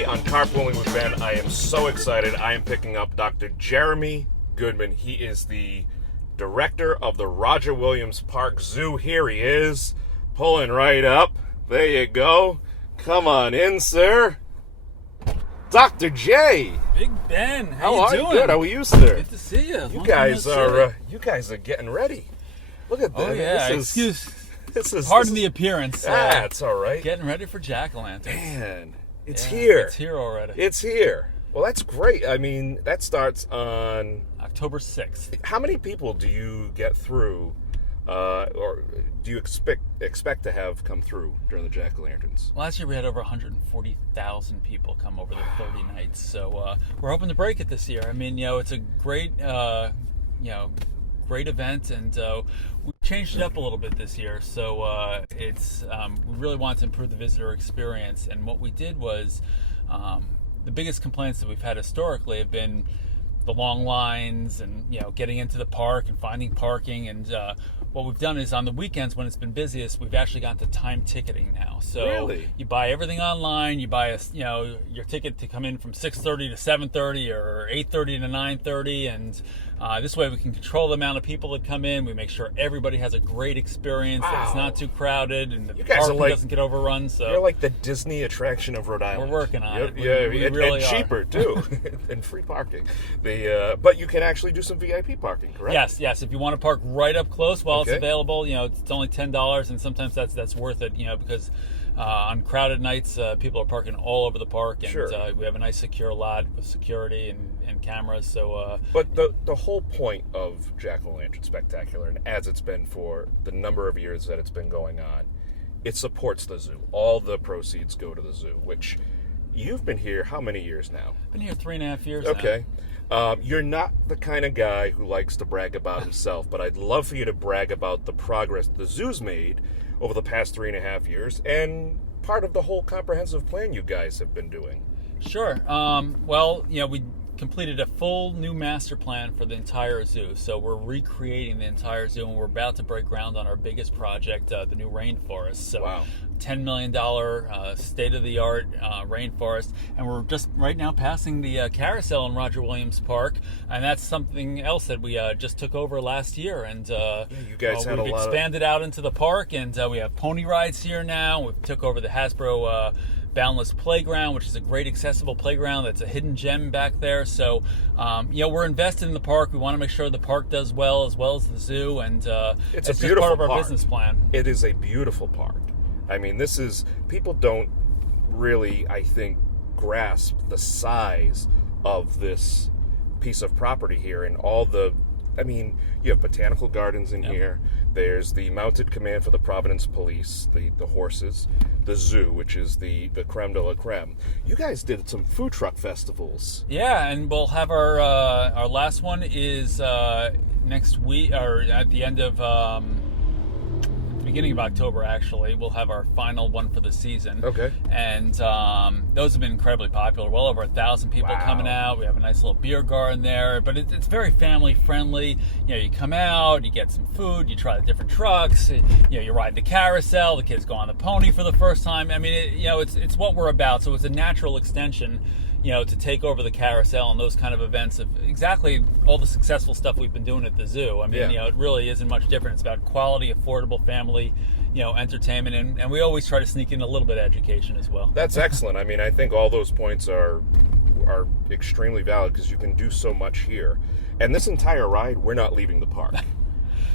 Today on Carpooling with Ben, I am so excited. I am picking up Dr. Jeremy Goodman. He is the director of the Roger Williams Park Zoo. Here he is, pulling right up. There you go. Come on in, sir. Dr. J. Big Ben, How you are doing? you? Good. How are you, sir? Good to see you. You guys are getting ready. Look at that. Oh yeah. This is Pardon the appearance. It's all right. Getting ready for jack-o'-lanterns. Man, it's here. It's here already. It's here. Well, that's great. I mean, that starts on October 6th. How many people do you get through, or do you expect to have come through during the jack-o'-lanterns? Last year we had over 140,000 people come over the 30 nights. So we're hoping to break it this year. I mean, it's a great, great event, and we changed it up a little bit this year. So we really wanted to improve the visitor experience, and what we did was the biggest complaints that we've had historically have been the long lines and getting into the park and finding parking. And what we've done is on the weekends when it's been busiest, we've actually gotten to time ticketing now. So really? You buy everything online. You buy your ticket to come in from 6:30 to 7:30 or 8:30 to 9:30, and this way we can control the amount of people that come in. We make sure everybody has a great experience, that it's not too crowded, and the parking doesn't get overrun. So you're like the Disney attraction of Rhode Island. We're working on it. We really and cheaper too, and free parking. But you can actually do some VIP parking, correct? Yes. If you want to park right up close while it's available, it's only $10, and sometimes that's worth it. Because on crowded nights, people are parking all over the park, and we have a nice secure lot with security and cameras. So, but the whole point of Jack-O-Lantern Spectacular, and as it's been for the number of years that it's been going on, it supports the zoo. All the proceeds go to the zoo, which you've been here how many years now? Been here 3.5 years. Okay. Now. You're not the kind of guy who likes to brag about himself, but I'd love for you to brag about the progress the zoo's made over the past 3.5 years, and part of the whole comprehensive plan you guys have been doing. Sure. We completed a full new master plan for the entire zoo. So we're recreating the entire zoo, and we're about to break ground on our biggest project, the new rainforest. So wow. $10 million state-of-the-art rainforest, and we're just right now passing the carousel in Roger Williams Park, and that's something else that we just took over last year. And you guys had we've expanded out into the park, and we have pony rides here now. We took over the Hasbro Boundless Playground, which is a great accessible playground that's a hidden gem back there. So we're invested in the park. We want to make sure the park does well as the zoo, and it's just beautiful part of our park. business plan. It is a beautiful park. I mean, people don't really, I think, grasp the size of this piece of property here, and you have botanical gardens in here. There's the mounted command for the Providence Police, the horses, the zoo, which is the creme de la creme. You guys did some food truck festivals. Yeah, and we'll have our last one is next week, or at the end of beginning of October. Actually, we'll have our final one for the season. Okay. And those have been incredibly popular. Well over 1,000 people coming out. We have a nice little beer garden there, but it's very family friendly. You come out, you get some food, you try the different trucks. You ride the carousel. The kids go on the pony for the first time. I mean, it's what we're about. So it's a natural extension, to take over the carousel and those kind of events of exactly all the successful stuff we've been doing at the zoo. I mean, it really isn't much different. It's about quality, affordable family, entertainment, and we always try to sneak in a little bit of education as well. That's excellent. I mean, I think all those points are extremely valid because you can do so much here. And this entire ride, we're not leaving the park.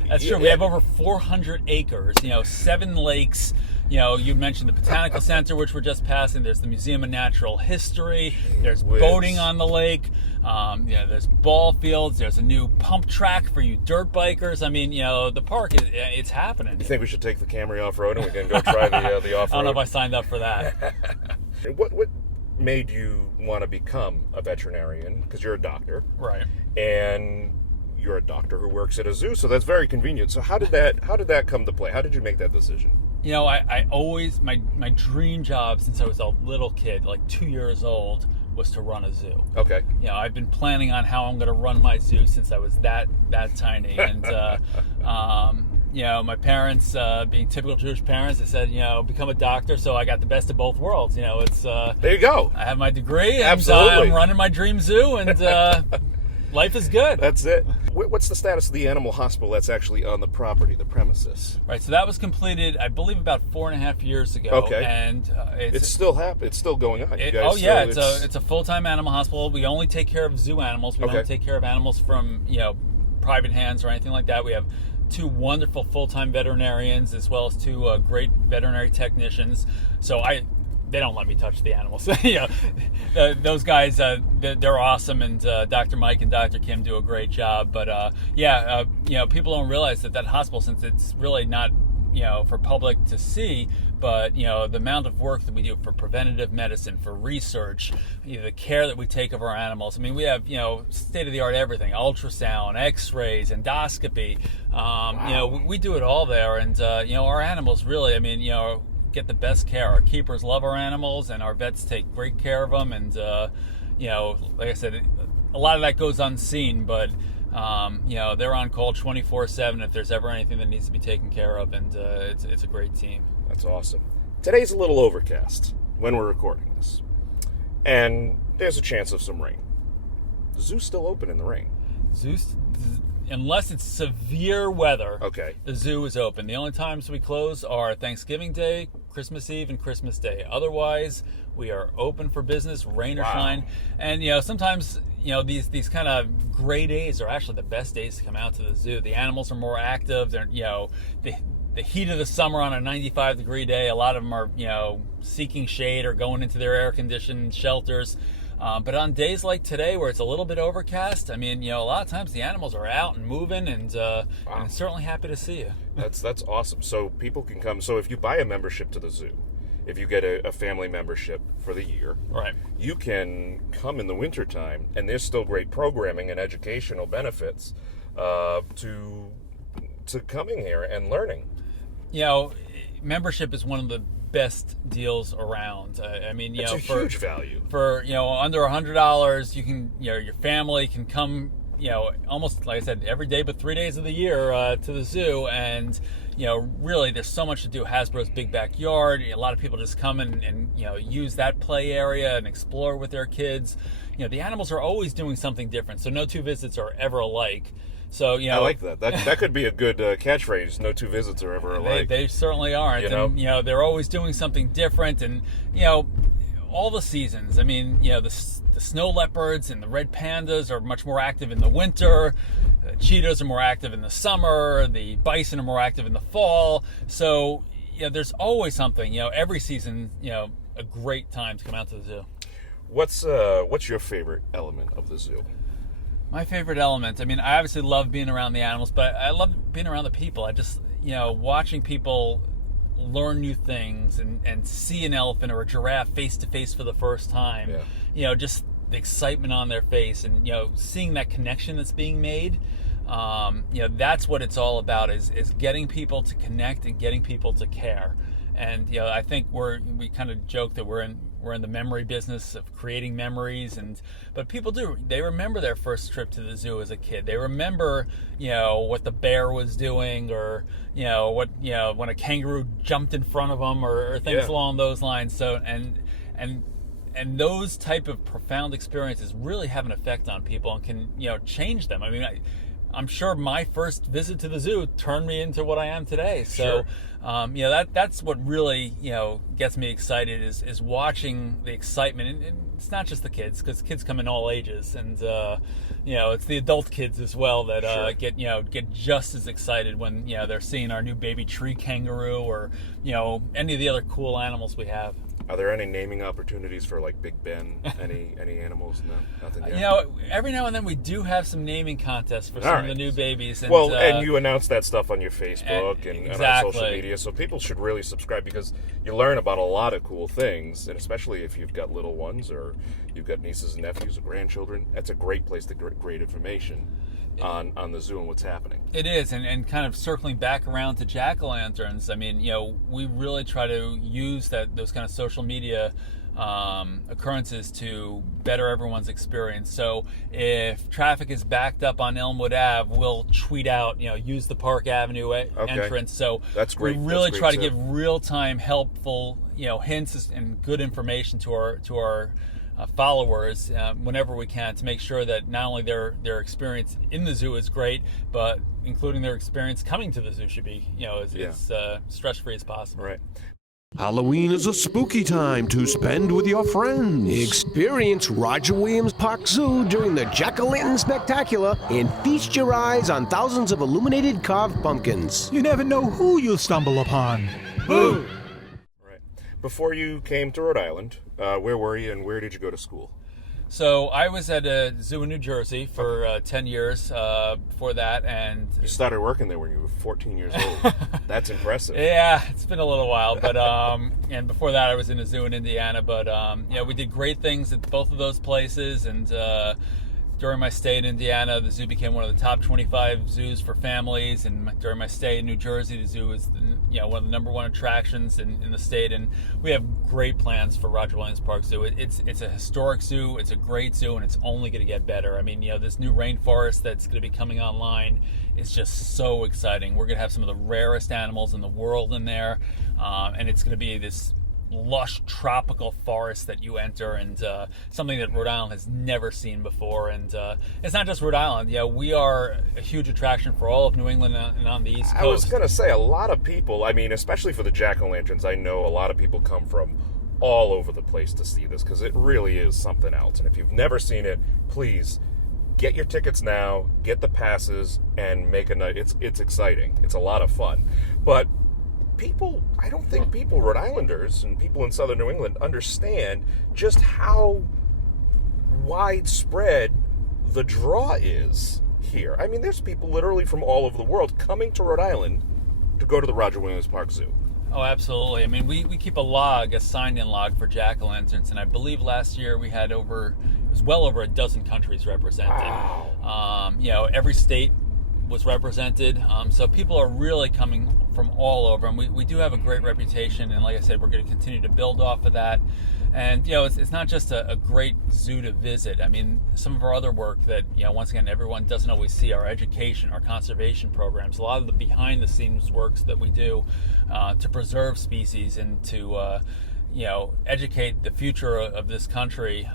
That's true. We have over 400 acres, 7 lakes. You mentioned the Botanical Center, which we're just passing. There's the Museum of Natural History. There's boating on the lake. There's ball fields. There's a new pump track for you dirt bikers. I mean, the park, it's happening. You think we should take the Camry off-road and we can go try the off-road? I don't know if I signed up for that. What made you want to become a veterinarian? Because you're a doctor. Right. And you're a doctor who works at a zoo, so that's very convenient. So how did that come to play? How did you make that decision? I always, my dream job since I was a little kid, like 2 years old, was to run a zoo. Okay. I've been planning on how I'm going to run my zoo since I was that tiny, and my parents, being typical Jewish parents, they said, become a doctor. So I got the best of both worlds. It's there you go. I have my degree, and Absolutely. I'm running my dream zoo, and life is good. That's it. What's the status of the animal hospital that's actually on the property, the premises? Right. So that was completed, I believe, about 4.5 years ago. Okay. And It's still happening. It's still going on. It's a full-time animal hospital. We only take care of zoo animals. We don't take care of animals from private hands or anything like that. We have 2 wonderful full-time veterinarians as well as 2 great veterinary technicians. So they don't let me touch the animals. Those guys, they're awesome, and Dr. Mike and Dr. Kim do a great job. But people don't realize that hospital, since it's really not for public to see, but the amount of work that we do for preventative medicine, for research, the care that we take of our animals. I mean, we have state of the art everything: ultrasound, X-rays, endoscopy. Wow. We do it all there, and our animals really, get the best care. Our keepers love our animals, and our vets take great care of them. And like I said, a lot of that goes unseen, but they're on call 24/7 if there's ever anything that needs to be taken care of, and it's a great team. That's awesome. Today's a little overcast when we're recording this, and there's a chance of some rain. The zoo's still open in the rain. Unless it's severe weather, Okay. the zoo is open. The only times we close are Thanksgiving Day, Christmas Eve, and Christmas Day. Otherwise, we are open for business, rain or Wow. shine. And sometimes these kind of gray days are actually the best days to come out to the zoo. The animals are more active. They're the heat of the summer on a 95-degree day. A lot of them are seeking shade or going into their air-conditioned shelters. But on days like today, where it's a little bit overcast, a lot of times the animals are out and moving, and I'm certainly happy to see you. That's awesome. So people can come. So if you buy a membership to the zoo, if you get a family membership for the year, Right. you can come in the wintertime, and there's still great programming and educational benefits to coming here and learning. Membership is one of the best deals around. It's a huge value. For under $100, you can your family can come almost, like I said, every day but 3 days of the year to the zoo, and really there's so much to do. Hasbro's big backyard. A lot of people just come and use that play area and explore with their kids. The animals are always doing something different, so no 2 visits are ever alike. So I like that. That could be a good catchspraise. No 2 visits are ever alike. They certainly aren't. And they're always doing something different, and all the seasons. The snow leopards and the red pandas are much more active in the winter. The cheetahs are more active in the summer. The bison are more active in the fall. So there's always something. Every season, a great time to come out to the zoo. What's your favorite element of the zoo? My favorite element, I obviously love being around the animals, but I love being around the people. I just, watching people learn new things and see an elephant or a giraffe face to face for the first time. Yeah. Just the excitement on their face, and, seeing that connection that's being made. That's what it's all about, is getting people to connect and getting people to care. And, I think we kind of joke that we're in the memory business of creating memories, but people they remember their first trip to the zoo as a kid. They remember what the bear was doing, or when a kangaroo jumped in front of them, or things along those lines. So and those type of profound experiences really have an effect on people and can change them. I'm sure my first visit to the zoo turned me into what I am today. So, Sure. That's what really, gets me excited is watching the excitement. And it's not just the kids, because kids come in all ages. And, it's the adult kids as well that Sure. get just as excited when, they're seeing our new baby tree kangaroo, or, any of the other cool animals we have. Are there any naming opportunities for, like, Big Ben? Any animals? No, nothing yet. Every now and then we do have some naming contests for some of the new babies. And, and you announce that stuff on your Facebook and on exactly. social media, so people should really subscribe, because you learn about a lot of cool things, and especially if you've got little ones or you've got nieces and nephews or grandchildren. That's a great place to get great information on the zoo and what's happening. It is, and kind of circling back around to jack-o'-lanterns, we really try to use those kind of social media occurrences to better everyone's experience. So if traffic is backed up on Elmwood Ave, we'll tweet out, use the Park Avenue entrance. So that's great. We really try to give real-time, helpful, hints and good information to our followers whenever we can, to make sure that not only their experience in the zoo is great, but including their experience coming to the zoo should be, as stress-free as possible. Right. Halloween is a spooky time to spend with your friends. Experience Roger Williams Park Zoo during the Jack-o'-lantern Spectacular and feast your eyes on thousands of illuminated carved pumpkins. You never know who you'll stumble upon. Boo! Right. Before you came to Rhode Island, where were you and where did you go to school? So I was at a zoo in New Jersey for 10 years before that, and you started working there when you were 14 years old. That's impressive. Yeah, it's been a little while, but and before that I was in a zoo in Indiana. But we did great things at both of those places, and during my stay in Indiana, the zoo became one of the top 25 zoos for families, and during my stay in New Jersey, the zoo is one of the number one attractions in the state, and we have great plans for Roger Williams Park Zoo. It's a historic zoo, it's a great zoo, and it's only going to get better. I mean, this new rainforest that's going to be coming online is just so exciting. We're going to have some of the rarest animals in the world in there, and it's going to be this lush tropical forest that you enter, and something that Rhode Island has never seen before. And it's not just Rhode Island. We are a huge attraction for all of New England and on the East Coast. I was going to say, a lot of people, I mean, especially for the jack-o'-lanterns, I know a lot of people come from all over the place to see this, because it really is something else. And if you've never seen it, please get your tickets now, get the passes, and make a night. It's exciting. It's a lot of fun. But I don't think people, Rhode Islanders and people in southern New England, understand just how widespread the draw is here. I mean, there's people literally from all over the world coming to Rhode Island to go to the Roger Williams Park Zoo. Oh, absolutely. I mean, we keep a sign-in log for jack-o'-lanterns, and I believe last year we had it was well over a dozen countries represented. Wow. Every state was represented, so people are really coming from all over, and we do have a great reputation, and like I said, we're going to continue to build off of that. And it's not just a great zoo to visit. I mean, some of our other work that once again everyone doesn't always see, our education, our conservation programs, a lot of the behind the scenes works that we do to preserve species and to educate the future of this country.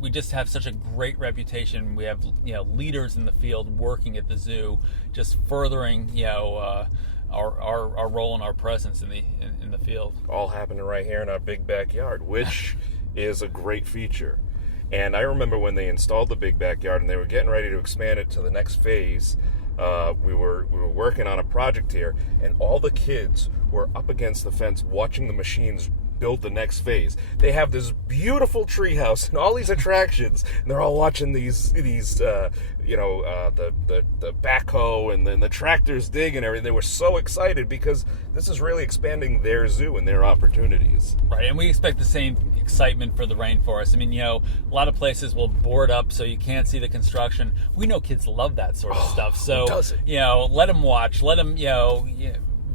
We just have such a great reputation. We have leaders in the field working at the zoo, just furthering our role and our presence in the field. All happening right here in our big backyard, which is a great feature. And I remember when they installed the big backyard and they were getting ready to expand it to the next phase. We were working on a project here, and all the kids were up against the fence watching the machines build the next phase. They have this beautiful treehouse and all these attractions, and they're all watching these the backhoe and then the tractors dig and everything. They were so excited because this is really expanding their zoo and their opportunities. Right, and we expect the same excitement for the rainforest. I mean, a lot of places will board up so you can't see the construction. We know kids love that sort of stuff. So, let them watch, let them,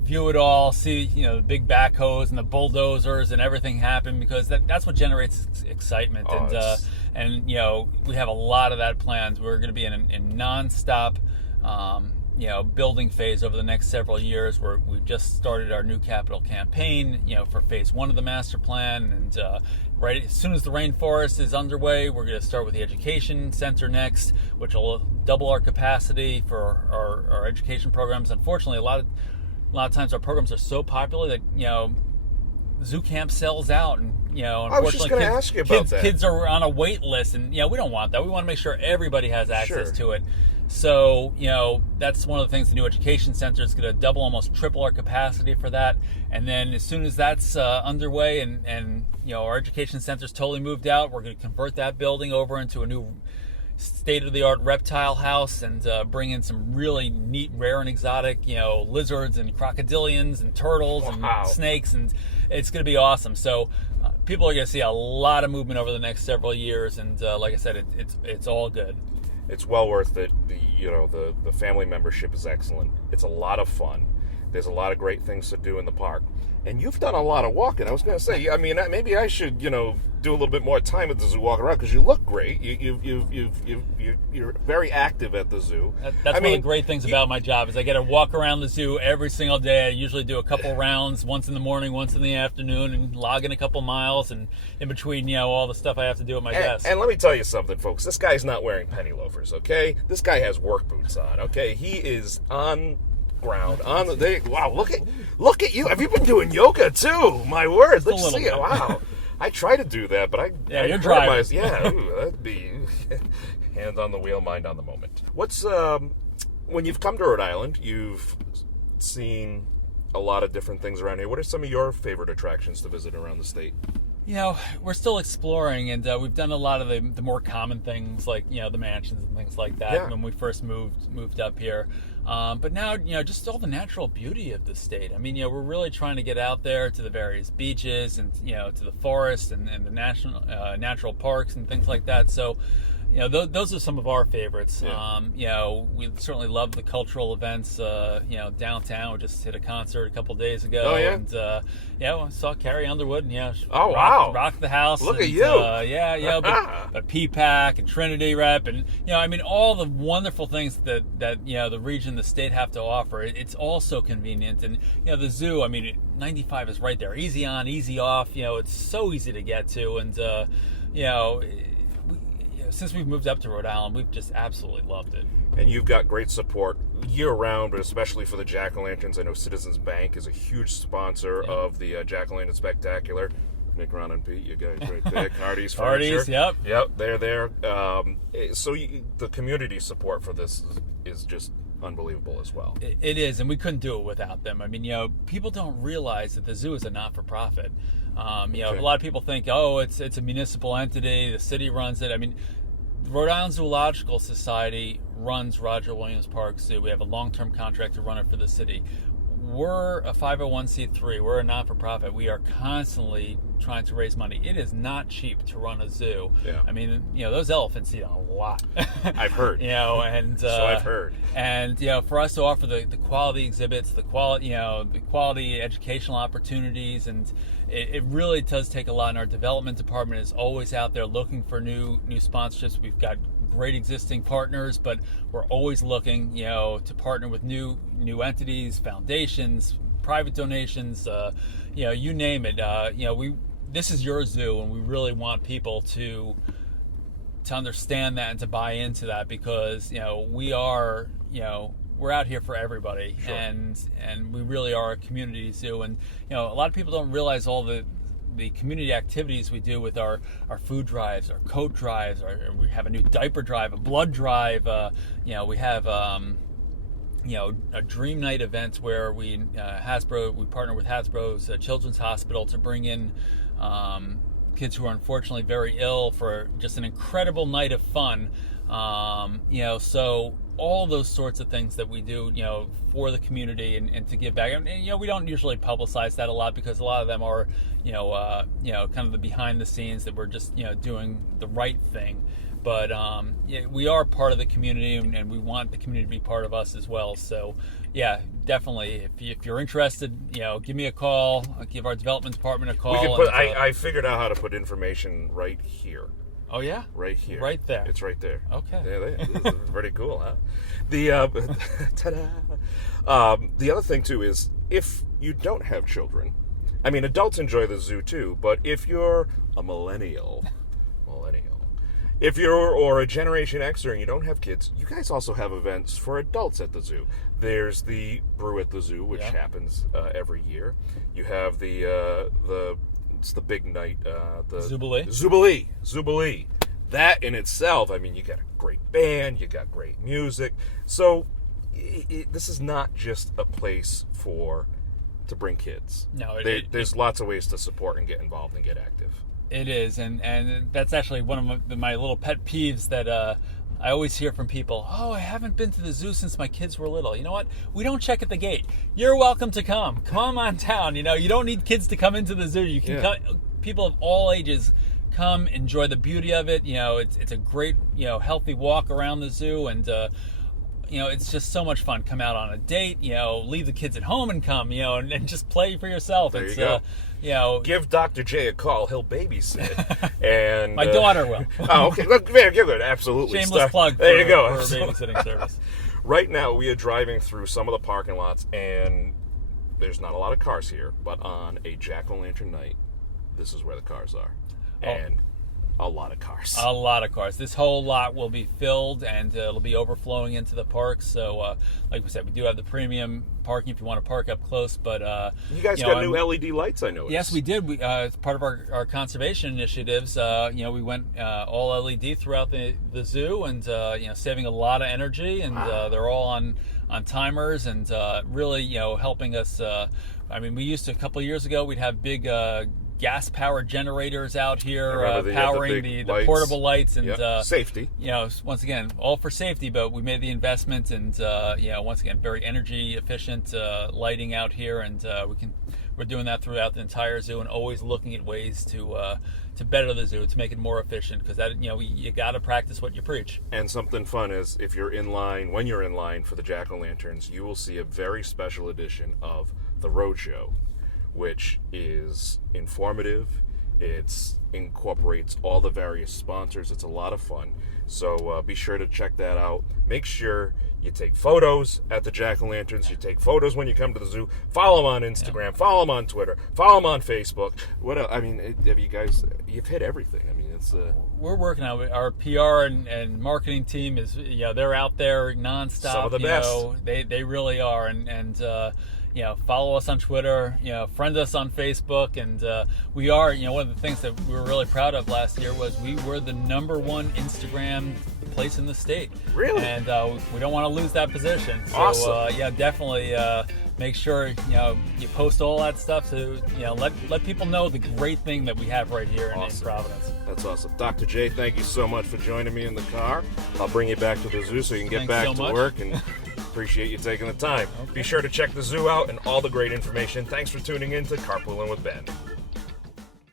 view it all, see, the big backhoes and the bulldozers and everything happen, because that's what generates excitement. And we have a lot of that planned. We're going to be in non-stop, building phase over the next several years. We've just started our new capital campaign, for phase 1 of the master plan. And right as soon as the rainforest is underway, we're going to start with the education center next, which will double our capacity for our education programs. Unfortunately, a lot of times our programs are so popular that zoo camp sells out, and unfortunately, I was just going to ask you about that. Kids are on a wait list, and we don't want that. We want to make sure everybody has access to it. So that's one of the things. The new education center is going to double, almost triple our capacity for that. And then as soon as that's underway, and our education center is totally moved out, we're going to convert that building over into a new state-of-the-art reptile house and bring in some really neat, rare and exotic, lizards and crocodilians and turtles and snakes, and it's going to be awesome. So people are going to see a lot of movement over the next several years, and like I said, it's all good. It's well worth it. The family membership is excellent. It's a lot of fun. There's a lot of great things to do in the park. And you've done a lot of walking. I was going to say, I mean, maybe I should, do a little bit more time at the zoo walking around, because you look great. You're very active at the zoo. That's one of the great things about my job is I get to walk around the zoo every single day. I usually do a couple rounds, once in the morning, once in the afternoon, and log in a couple miles, and in between, all the stuff I have to do at my desk. And let me tell you something, folks. This guy's not wearing penny loafers, okay? This guy has work boots on, okay? He is on ground on the day. Wow, look at you. Have you been doing yoga too? My word, let's see it. Wow. I try to do that, but you're driving. That'd be hands on the wheel, mind on the moment. What's when you've come to Rhode Island, you've seen a lot of different things around here. What are some of your favorite attractions to visit around the state? We're still exploring, and we've done a lot of the more common things, like the mansions and things like that when we first moved up here. But now, just all the natural beauty of the state. I mean, we're really trying to get out there to the various beaches and to the forest and the natural parks and things like that. So, those are some of our favorites. We certainly love the cultural events. Downtown, we just hit a concert a couple days ago. Oh, yeah? And, we saw Carrie Underwood and, rock the house. Look and, at you. But P-PAC and Trinity Rep and, all the wonderful things that the region, the state have to offer. It's all so convenient. And, the zoo, 95 is right there. Easy on, easy off. It's so easy to get to. And, since we've moved up to Rhode Island, we've just absolutely loved it. And you've got great support year-round, but especially for the Jack-O-Lanterns. I know Citizens Bank is a huge sponsor of the Jack-O-Lantern Spectacular. Nick, Ron, and Pete, you guys right there. Cardi's Furniture. Yep, they're there. So the community support for this is just unbelievable as well. It is, and we couldn't do it without them. People don't realize that the zoo is a not-for-profit. A lot of people think, it's a municipal entity, the city runs it. The Rhode Island Zoological Society runs Roger Williams Park Zoo. We have a long-term contract to run it for the city. We're a 501c3. We're a not-for-profit. We are constantly trying to raise money. It is not cheap to run a zoo. Yeah. Those elephants eat a lot. I've heard. And so I've heard. And for us to offer the quality exhibits, the quality educational opportunities, and it really does take a lot. And our development department is always out there looking for new sponsorships. We've got great existing partners, but we're always looking, to partner with new entities, foundations, private donations, you name it. This is your zoo, and we really want people to understand that and to buy into that, because we are we're out here for everybody. Sure. and we really are a community zoo, and a lot of people don't realize all the community activities we do with our food drives, our coat drives, we have a new diaper drive, a blood drive. We have a Dream Night event where we partner with Hasbro's Children's Hospital to bring in kids who are unfortunately very ill for just an incredible night of fun. So all those sorts of things that we do, for the community and to give back. And, we don't usually publicize that a lot, because a lot of them are, kind of the behind the scenes that we're just, doing the right thing. But we are part of the community, and we want the community to be part of us as well. So, yeah, definitely. If you're interested, give me a call. Give our development department a call. We can put. I figured out how to put information right here. Oh yeah, right here, right there. It's right there. Okay. Yeah, this is pretty cool, huh? The the other thing too is, if you don't have children, adults enjoy the zoo too. But if you're a millennial, if you're a Generation Xer and you don't have kids, you guys also have events for adults at the zoo. There's the Brew at the Zoo, which happens every year. You have it's the big night, the Zubilee. That in itself, you got a great band, you got great music. So this is not just a place to bring kids. No, there's lots of ways to support and get involved and get active. It is, and that's actually one of my little pet peeves that I always hear from people. I haven't been to the zoo since my kids were little. You know what? We don't check at the gate. You're welcome to come. Come on down. You don't need kids to come into the zoo. You can come. People of all ages come, enjoy the beauty of it. It's a great, healthy walk around the zoo, and it's just so much fun. Come out on a date, leave the kids at home and come, and just play for yourself. There It's you go. uh, Give Dr. J a call. He'll babysit. And my daughter will. Oh, okay. Look, very good. Absolutely. Shameless plug. There you go. For a babysitting service. Right now, we are driving through some of the parking lots, and there's not a lot of cars here. But on a jack-o'-lantern night, this is where the cars are, and a lot of cars. A lot of cars. This whole lot will be filled, and it'll be overflowing into the park. So, like we said, we do have the premium parking if you want to park up close. But you guys got new LED lights, I noticed. Yes, we did. We, as part of our conservation initiatives, we went all LED throughout the zoo, and saving a lot of energy. And they're all on timers, and really, helping us. We used to a couple of years ago. We'd have big gas-powered generators out here powering the portable lights, and safety. Once again, all for safety, but we made the investment, and once again, very energy efficient lighting out here, and we're doing that throughout the entire zoo, and always looking at ways to better the zoo, to make it more efficient, because that you got to practice what you preach. And something fun is, if you're in line, when you're in line for the jack-o'-lanterns, you will see a very special edition of the Roadshow, which is informative. It incorporates all the various sponsors. It's a lot of fun. So be sure to check that out. Make sure you take photos at the jack-o'-lanterns. You take photos when you come to the zoo. Follow them on Instagram. Follow them on Twitter. Follow them on Facebook. What else? Have you guys? You've hit everything. It's. We're working on it. Our PR and marketing team is. They're out there nonstop. Some of the best. They really are, and follow us on Twitter, friend us on Facebook, and we are, one of the things that we were really proud of last year was we were the #1 Instagram place in the state. Really? And we don't want to lose that position. So, awesome. Definitely make sure, you post all that stuff to, let people know the great thing that we have right here in Providence. That's awesome. Dr. J, thank you so much for joining me in the car. I'll bring you back to the zoo so you can get back to work, and appreciate you taking the time. Okay. Be sure to check the zoo out and all the great information. Thanks for tuning in to Carpooling with Ben.